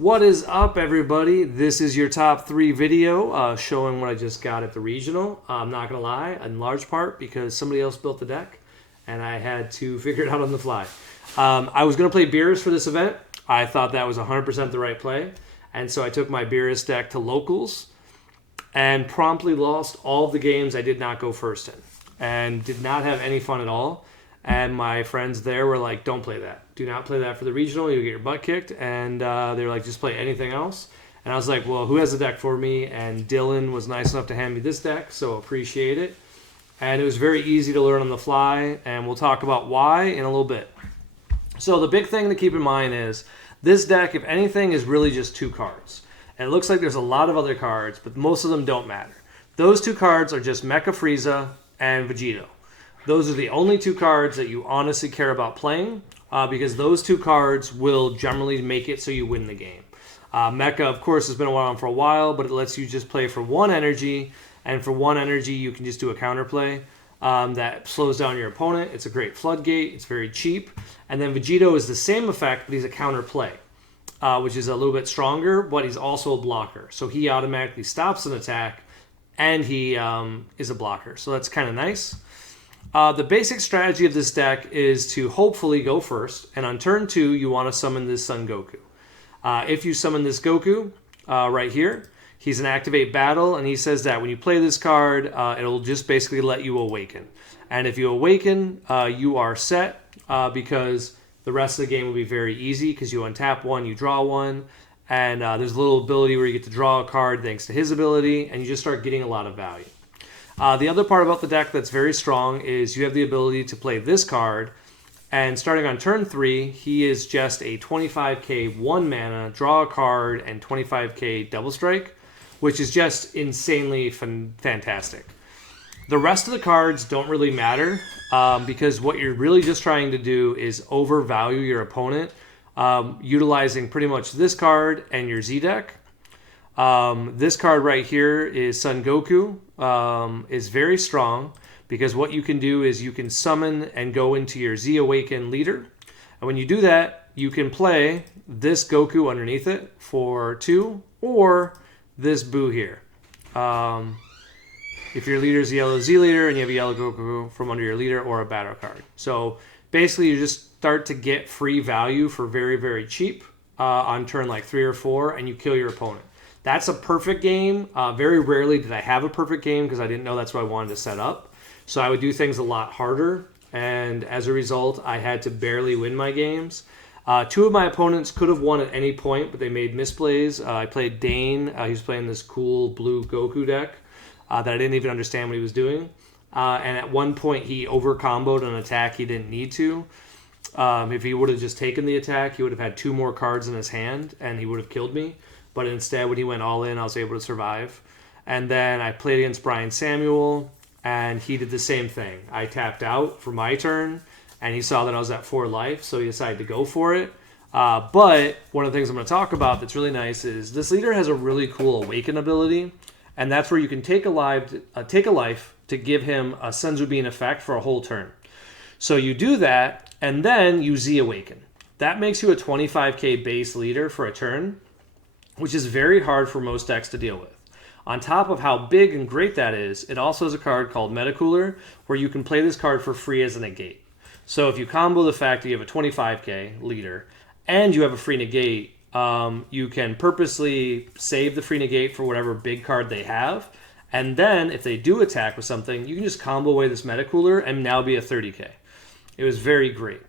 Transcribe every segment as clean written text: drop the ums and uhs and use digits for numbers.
What is up, everybody? This is your top 3 video showing what I just got at the regional. I'm not going to lie, in large part because somebody else built the deck and I had to figure it out on the fly. I was going to play Beerus for this event. I thought that was 100% the right play. And so I took my Beerus deck to locals and promptly lost all of the games I did not go first in and did not have any fun at all. And my friends there were like, don't play that. Do not play that for the regional. You'll get your butt kicked. And they were like, just play anything else. And I was like, well, who has the deck for me? And Dylan was nice enough to hand me this deck, so appreciate it. And it was very easy to learn on the fly. And we'll talk about why in a little bit. So the big thing to keep in mind is this deck, if anything, is really just 2 cards. And it looks like there's a lot of other cards, but most of them don't matter. Those 2 cards are just Mecha Frieza and Vegeta. Those are the only 2 cards that you honestly care about playing because those 2 cards will generally make it so you win the game. Mecha, of course, has been around for a while, but it lets you just play for 1 energy, and for 1 energy, you can just do a counterplay that slows down your opponent. It's a great floodgate. It's very cheap. And then Vegito is the same effect, but he's a counterplay, which is a little bit stronger, but he's also a blocker. So he automatically stops an attack, and he is a blocker. So that's kind of nice. The basic strategy of this deck is to hopefully go first, and on turn 2, you want to summon this Son Goku. If you summon this Goku right here, he's an activate battle, and he says that when you play this card, it'll just basically let you awaken. And if you awaken, you are set because the rest of the game will be very easy because you untap 1, you draw 1, and there's a little ability where you get to draw a card thanks to his ability, and you just start getting a lot of value. The other part about the deck that's very strong is you have the ability to play this card, and starting on turn 3, he is just a 25k 1 mana, draw a card, and 25k double strike, which is just insanely fantastic. The rest of the cards don't really matter because what you're really just trying to do is overvalue your opponent, utilizing pretty much this card and your Z deck. This card right here is Son Goku, is very strong because what you can do is you can summon and go into your Z Awaken leader. And when you do that, you can play this Goku underneath it for 2 or this Boo here. If your leader is a yellow Z leader and you have a yellow Goku from under your leader or a battle card. So basically you just start to get free value for very, very cheap on turn like 3 or 4 and you kill your opponent. That's a perfect game. Very rarely did I have a perfect game because I didn't know that's what I wanted to set up. So I would do things a lot harder, and as a result, I had to barely win my games. 2 of my opponents could have won at any point, but they made misplays. I played Dane. He was playing this cool blue Goku deck that I didn't even understand what he was doing. And at one point, he over-comboed an attack he didn't need to. If he would have just taken the attack, he would have had 2 more cards in his hand, and he would have killed me. But instead, when he went all in, I was able to survive. And then I played against Brian Samuel, and he did the same thing. I tapped out for my turn, and he saw that I was at 4 life, so he decided to go for it. But one of the things I'm going to talk about that's really nice is this leader has a really cool Awaken ability, and that's where you can take a life to give him a Senzubin effect for a whole turn. So you do that, and then you Z Awaken. That makes you a 25k base leader for a turn, which is very hard for most decks to deal with. On top of how big and great that is, it also has a card called Metacooler, where you can play this card for free as a negate. So if you combo the fact that you have a 25k leader, and you have a free negate, you can purposely save the free negate for whatever big card they have, and then if they do attack with something, you can just combo away this Metacooler and now be a 30k. It was very great.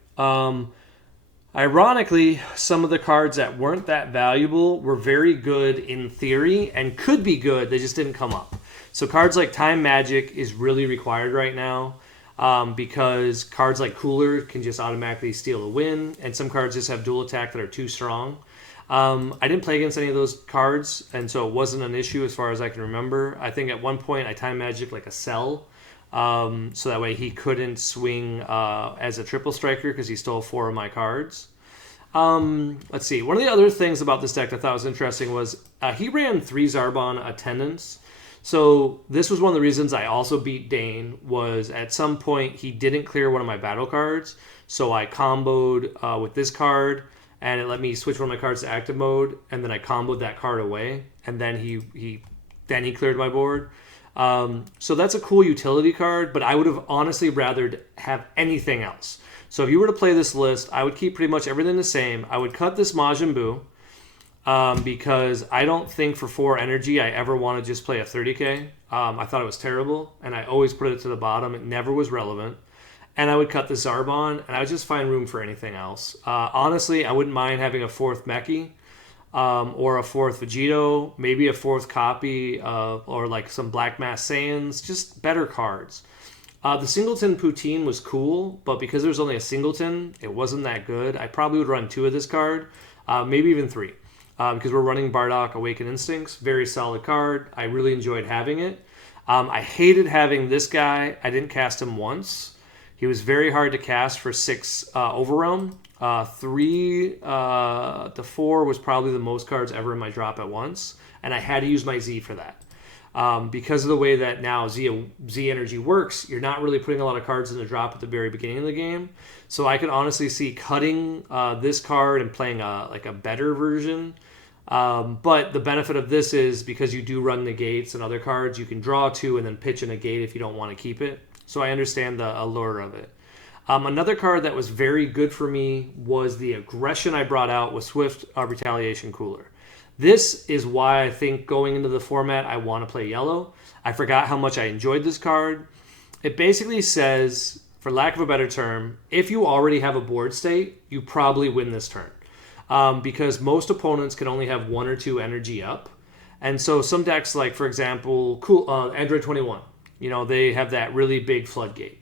Ironically, some of the cards that weren't that valuable were very good in theory and could be good, they just didn't come up. So cards like Time Magic is really required right now because cards like Cooler can just automatically steal a win, and some cards just have dual attack that are too strong. I didn't play against any of those cards, and so it wasn't an issue as far as I can remember. I think at one point I Time Magic like a Cell, so that way he couldn't swing as a triple striker because he stole 4 of my cards. Let's see. One of the other things about this deck I thought was interesting was he ran 3 Zarbon attendants. So this was one of the reasons I also beat Dane, was at some point he didn't clear one of my battle cards. So I comboed with this card and it let me switch one of my cards to active mode, and then I comboed that card away, and then he cleared my board. So that's a cool utility card, but I would have honestly rather have anything else. So if you were to play this list, I would keep pretty much everything the same. I would cut this Majin Buu, because I don't think for 4 energy I ever want to just play a 30k. I thought it was terrible, and I always put it to the bottom. It never was relevant. And I would cut the Zarbon, and I would just find room for anything else. Honestly, I wouldn't mind having a 4th Mechie, or a 4th Vegito, maybe a 4th copy, or like some Black Mass Saiyans, just better cards. The Singleton Poutine was cool, but because there was only a Singleton, it wasn't that good. I probably would run 2 of this card, maybe even 3. Because we're running Bardock Awakened Instincts. Very solid card. I really enjoyed having it. I hated having this guy. I didn't cast him once. He was very hard to cast for 6 Overwhelm. 3 to 4 was probably the most cards ever in my drop at once. And I had to use my Z for that. Because of the way that now Z Energy works, you're not really putting a lot of cards in the drop at the very beginning of the game. So I could honestly see cutting this card and playing a better version. But the benefit of this is because you do run negates and other cards, you can draw 2 and then pitch a negate if you don't want to keep it. So I understand the allure of it. Another card that was very good for me was the aggression I brought out with Swift Retaliation Cooler. This is why I think going into the format I want to play yellow. I forgot how much I enjoyed this card. It basically says, for lack of a better term, if you already have a board state, you probably win this turn. Because most opponents can only have 1 or 2 energy up. And so some decks, like, for example, Android 21, they have that really big floodgate.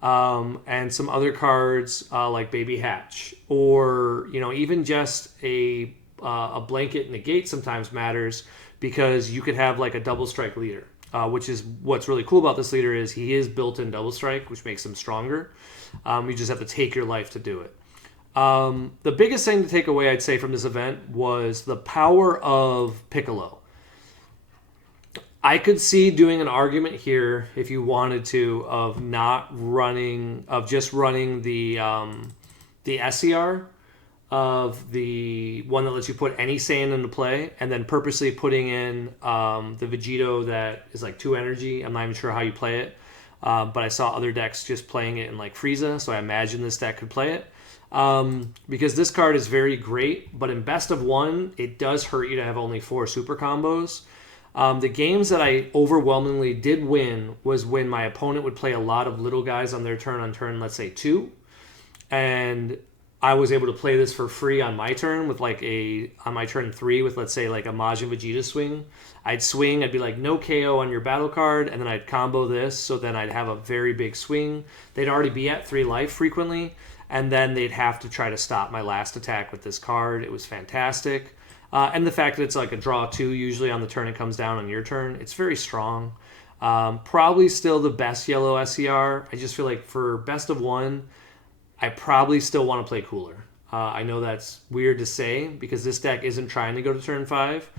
And some other cards like Baby Hatch, or, even just a blanket negate sometimes matters, because you could have like a double strike leader, which is what's really cool about this leader is he is built in double strike, which makes him stronger. You just have to take your life to do it. The biggest thing to take away, I'd say, from this event was the power of Piccolo. I could see doing an argument here, if you wanted to, of just running the SCR of the one that lets you put any Saiyan into play, and then purposely putting in the Vegito that is like 2 energy. I'm not even sure how you play it, but I saw other decks just playing it in like Frieza, so I imagine this deck could play it. Because this card is very great, but in best of 1, it does hurt you to have only 4 super combos. The games that I overwhelmingly did win was when my opponent would play a lot of little guys on their turn, let's say 2, and I was able to play this for free on my turn with on my turn 3 with, let's say, like a Majin Vegeta swing. I'd swing, I'd be like, no KO on your battle card, and then I'd combo this, so then I'd have a very big swing. They'd already be at 3 life frequently, and then they'd have to try to stop my last attack with this card. It was fantastic. And the fact that it's like a draw 2 usually on the turn it comes down on your turn, it's very strong. Probably still the best yellow SCR. I just feel like for best of 1, I probably still want to play cooler. I know that's weird to say because this deck isn't trying to go to turn 5,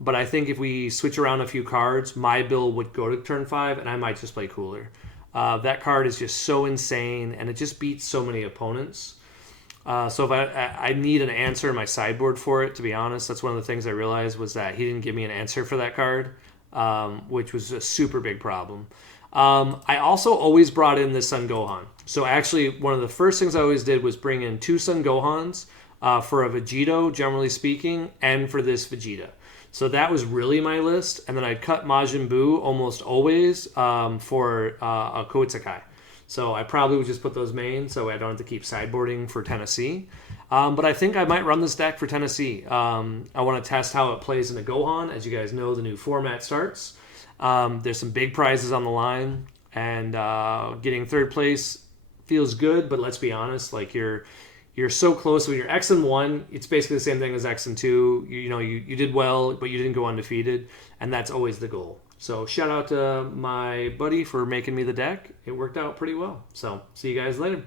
but I think if we switch around a few cards, my build would go to turn 5, and I might just play cooler. That card is just so insane, and it just beats so many opponents. So if I need an answer in my sideboard for it, to be honest, that's one of the things I realized was that he didn't give me an answer for that card, which was a super big problem. I also always brought in this Son Gohan. So actually, one of the first things I always did was bring in 2 Son Gohans for a Vegito, generally speaking, and for this Vegeta. So that was really my list. And then I'd cut Majin Buu almost always for a Koitsukai. So I probably would just put those main so I don't have to keep sideboarding for Tennessee. But I think I might run this deck for Tennessee. I want to test how it plays in a Gohan. As you guys know, the new format starts. There's some big prizes on the line, and getting 3rd place feels good, but let's be honest, like you're so close. When you're X and 1, it's basically the same thing as X and 2. You did well, but you didn't go undefeated, and that's always the goal. So shout out to my buddy for making me the deck. It worked out pretty well. So see you guys later.